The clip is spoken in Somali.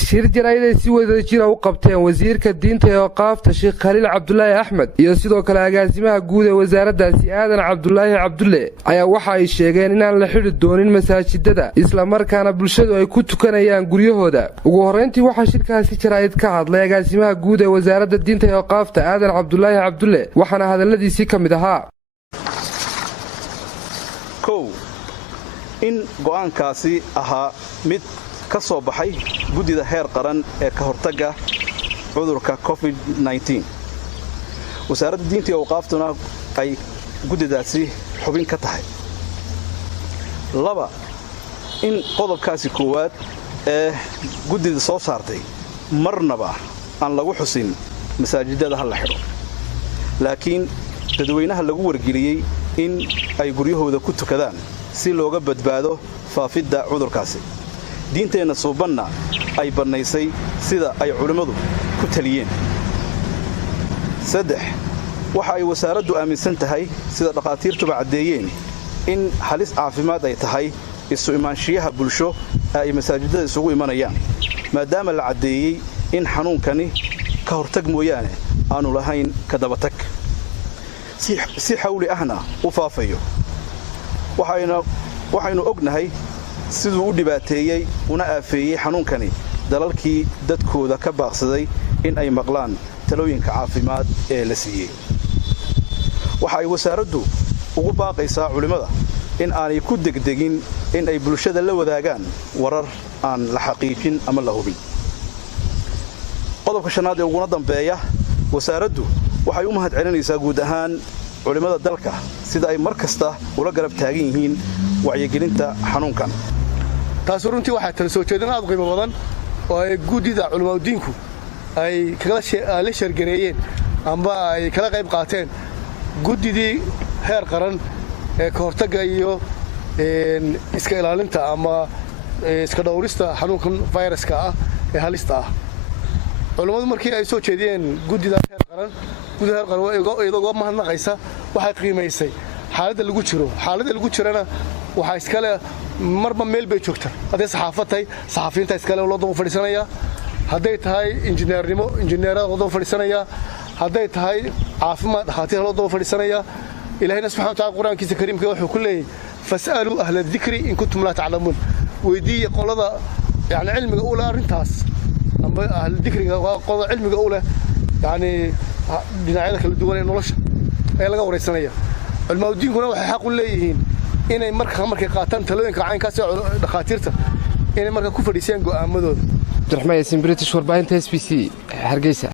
shir jaraa'id ay si wadajir ah u qabteen wasiirka diinta ee waqaafta Sheekh Khaliil Cabdullaahi Axmed iyo sidoo kale agaasimaha guud ee wasaaraddaasi Aadan Cabdullaahi Cabdulle ayaa waxa ay sheegeen inaan la xidhi doonin masaajidada isla markaana bulshadu ay ku tukanayaan guryahooda. ugu horeyntii waxaa shirkaasi jaraa'id ka hadlay agaasimaha guud ee wasaaradda diinta ee waqaafta Aadan Cabdullaahi Cabdulle waxaana hadalladiisii ka mid ahaa in go'aankaasi ahaa mid ka soo baxay guddida heer qaran ee ka hortagga cudurka COVID-19 wasaaradda diinta iyo waqaaftuna ay guddidaasi xubin ka tahay. in qodobkaasi koowaad ee guddida soo saartay marnaba aan lagu xusin masaajidada ha la xidho, laakiin dadweynaha lagu wargeliyey in ay guryahooda ku tukadaan si looga badbaado faafidda cudurkaasi. diinteenna suubanna ay bannaysay sida ay culimmadu ku taliyeen. waxa ay wasaaraddu aaminsan tahay sida dhaqaatiirtuba caddeeyeen in halis caafimaad ay tahay isu imaanshiyaha bulsho ee ay masaajidada isugu imanayaan, maadaama la caddeeyey in xanuunkani ka hortag mooyaane aanu lahayn ka dabatag si xawli ahna u faafayo. waxaynu ognahay siduu u dhibaateeyey una aafeeyey xanuunkani dalalkii dadkooda ka baaqsaday in ay maqlaan talooyinka caafimaad ee la siiyey. waxa ay wasaaraddu ugu baaqaysaa culimmada in aanay ku degdegin in ay bulshada la wadaagaan warar aan la xaqiijin ama la hubin. qodobka shanaad ee uguna dambeeya, wasaaraddu waxay u mahadcelinaysaa guud ahaan culimmada dalka sida ay mar kasta ula garab taagan yihiin wacyigelinta xanuunkan. taas runtii waxaa tala soo jeedin aad u qiimo badan oo ay guddida culimadiinku ay la sheergareeyeen amba ay kala qayb qaateen guddidii heer qaran ee ka hortagga iyo iska ilaalinta ama iska dhowrista xanuunkan fayraska ah ee halista ah. culimmadu markii ay soo jeediyeen guddida heer qaran iyadoo mahadnaqaysa waxay qiimaysay xaaladda lagu jiro. xaaladda lagu jirana waxaa iskale marba meel bay joogta. hadday saxaafad tahay saxafiyiinta iskale loo daba fadhiisanaya, hadday tahay injineernimo injineerada loo daba fadhiisanaya, hadday tahay caafimaad dhakhaatiirta loo daba fadhiisanaya. ilaahayna subxaana wa tacaala qur-aankiisa kariimka wuxuu ku leeyahay fas'aluu ahla dikri in kuntum laa taclamuun. weydiiya qolada yani cilmiga u leh arrintaas amba ahla dikriga qolada cilmiga u leh yani dhinacyada kala duwan ee nolosha ayaa laga waraysanaya. culimadiinkuna waxay xaq u leeyihiin inay markay qaataan talooyinka caynkaas ee dhakhaatiirta inay markaa ku fadhiisiyaan go'aamadooda. Abdiraxmaan Yaasiin British warbaahinta SBC Hargeysa.